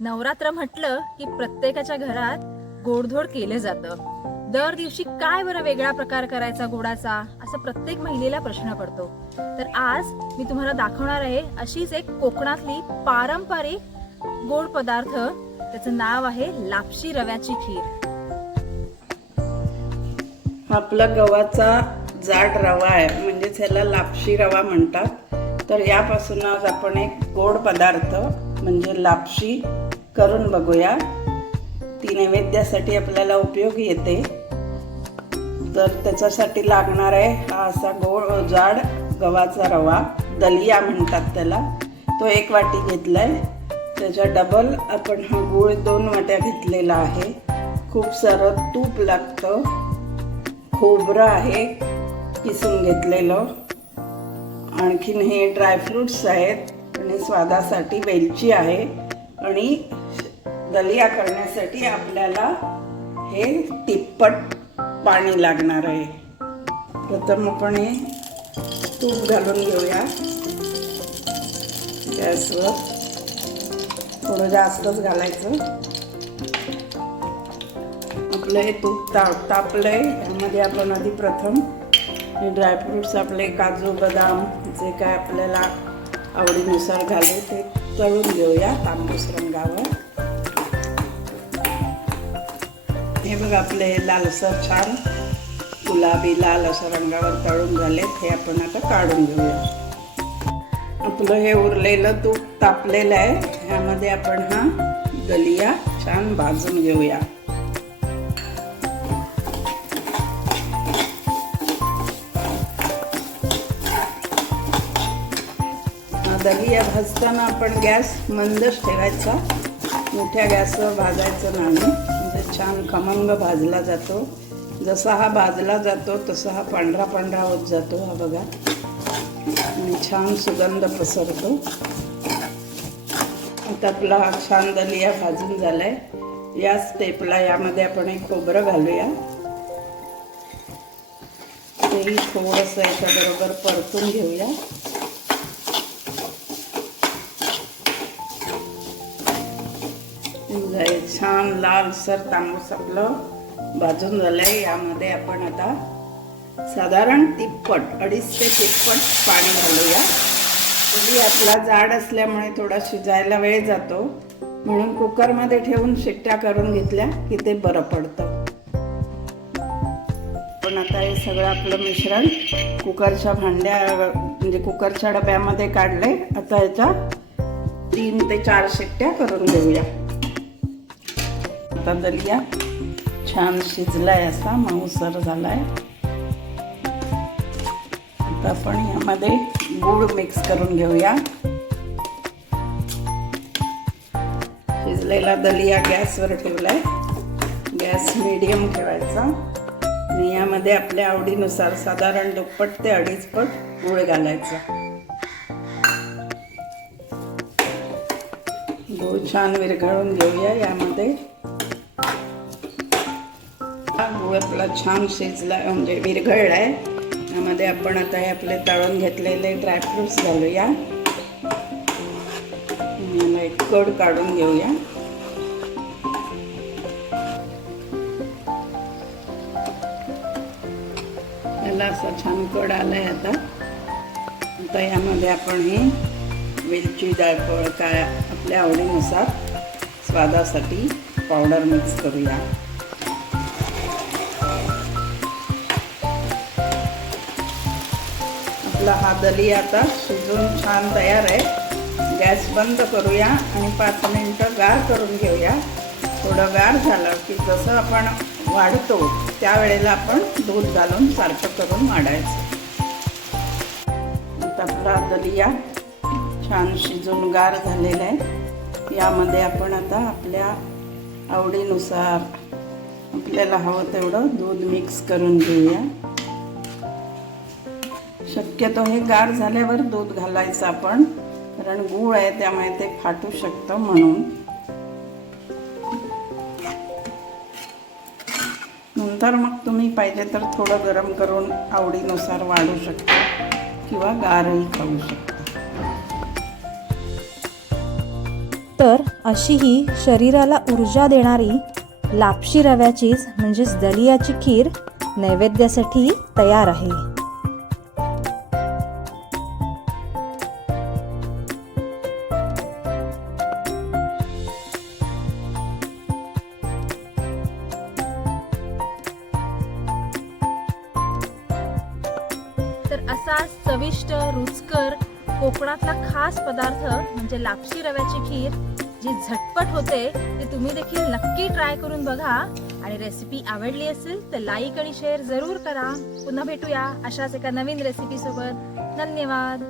नवरात्र म्हटलं की प्रत्येकाच्या घरात गोडधोड केलं जातं. दर दिवशी काय बरं वेगळा प्रकार करायचा गोडाचा? असा प्रत्येक महिलेला प्रश्न पडतो. तर आज मी तुम्हाला दाखवणार आहे अशीच एक कोकणातली पारंपरिक गोड पदार्थ. त्याचं नाव आहे लापशी रव्याची खीर. आपला गव्हाचा जाड रवा आहे म्हणजे ह्याला लापशी रवा म्हणतात. तर यापासून आज आपण एक गोड पदार्थ म्हणजे लापशी करून बघूया. ती नैवेद्यासाठी आपल्याला उपयोगी येते. तर त्याच्यासाठी लागणार आहे हा असा गोड जाड गव्हाचा रवा. दलिया म्हणतात त्याला. तो एक वाटी घेतला आहे त्याच्या डबल आपण हा गूळ दोन वाट्या घेतलेला आहे. खूप सारं तूप लागतं. खोबरं आहे किसून घेतलेलं. आणखीन हे ड्रायफ्रुट्स आहेत आणि स्वादासाठी वेलची आहे. आणि दलिया करण्यासाठी आपल्याला हे तिप्पट पाणी लागणार आहे. प्रथम आपण हे तूप घालून घेऊया. गॅसवर थोडं जास्तच घालायचं. आपलं हे तूप ता तापलंय. त्यामध्ये आपण आधी प्रथम हे ड्रायफ्रुट्स आपले काजू बदाम जे काय आपल्याला आवडीनुसार घालू ते तळून घेऊया तांबूस रंगावर. हे बघ आपले हे लालसर छान गुलाबी लाल असं रंगावर तळून झालेत. हे आपण आता काढून घेऊया. आपलं हे उरलेलं तूप तापलेलं आहे. ह्यामध्ये आपण हा दलिया छान भाजून घेऊया. दलिया भाजताना आपण गॅस मंदच ठेवायचा. मोठ्या गॅसवर भाजायचं नाही. छान खमंग भाजला जातो. जसा हा भाजला जातो तसा हा पांढरा पांढरा होत जातो हा बघा. आणि छान सुगंध पसरतो. आता आपला हा छान दलिया भाजून झालाय. या स्टेपला यामध्ये आपण एक खोबरं घालूया. तेही थोडंसं याच्याबरोबर परतून घेऊया. छान लालसर तांबूस आपलं भाजून झालंय. यामध्ये आपण आता साधारण तिप्पट अडीच ते तिप्पट पाणी घालूया. तरी आपला जाड असल्यामुळे थोडा शिजायला वेळ जातो. म्हणून कुकरमध्ये ठेवून शिट्ट्या करून घेतल्या की ते बरं पडतं. पण आता हे सगळं आपलं मिश्रण कुकरच्या भांड्या म्हणजे कुकरच्या डब्यामध्ये काढले आता याच्या तीन ते चार शिट्ट्या करून घेऊया. आता दलिया छान शिजलाय असा मऊसर झालाय. आता आपण यामध्ये गूळ मिक्स करून घेऊया. शिजलेला दलिया गॅसवर ठेवलाय. गॅस मिडियम ठेवायचा. आणि यामध्ये आपल्या आवडीनुसार साधारण दुप्पट ते अडीच पट गूळ घालायचा. गूळ छान विरघळून घेऊया यामध्ये. हा आपला छान शिजला म्हणजे विरघळला आहे. त्यामध्ये आपण आता हे आपले तळून घेतलेले ड्रायफ्रुट्स घालूया. याला एक कड काढून घेऊया. याला असं छान कड आलाय आता. आता यामध्ये आपण ही वेलची जायफळ काय आपल्या आवडीनुसार स्वादासाठी पावडर मिक्स करूया. आपला हा दली आता शिजून छान तयार आहे. गॅस बंद करूया आणि पाच मिनटं गार करून घेऊया. थोडं गार झालं की जसं आपण वाढतो त्यावेळेला आपण दूध घालून सारखं करून वाढायचं. आता आपला दलिया छान शिजून गार झालेला आहे. यामध्ये आपण आता आपल्या आवडीनुसार आपल्याला हवं तेवढं दूध मिक्स करून घेऊया. शक्यतो हे गार झाल्यावर दूध घालायचं आपण. कारण गूळ आहे त्यामुळे ते फाटू शकतं म्हणून. नंतर मग तुम्ही पाहिजे तर थोडं गरम करून आवडीनुसार वाढू शकता किंवा गारही खाऊ शकता. तर अशी ही शरीराला ऊर्जा देणारी लापशी रव्याचीच म्हणजेच दलियाची खीर नैवेद्यासाठी तयार आहे. असा चविष्ट रुचकर कोकणातला खास पदार्थ म्हणजे लापशी रव्याची खीर जी झटपट होते ती तुम्ही देखील नक्की ट्राय करून बघा. आणि रेसिपी आवडली असेल तर लाईक आणि शेअर जरूर करा. पुन्हा भेटूया अशाच एका नवीन रेसिपी सोबत. धन्यवाद.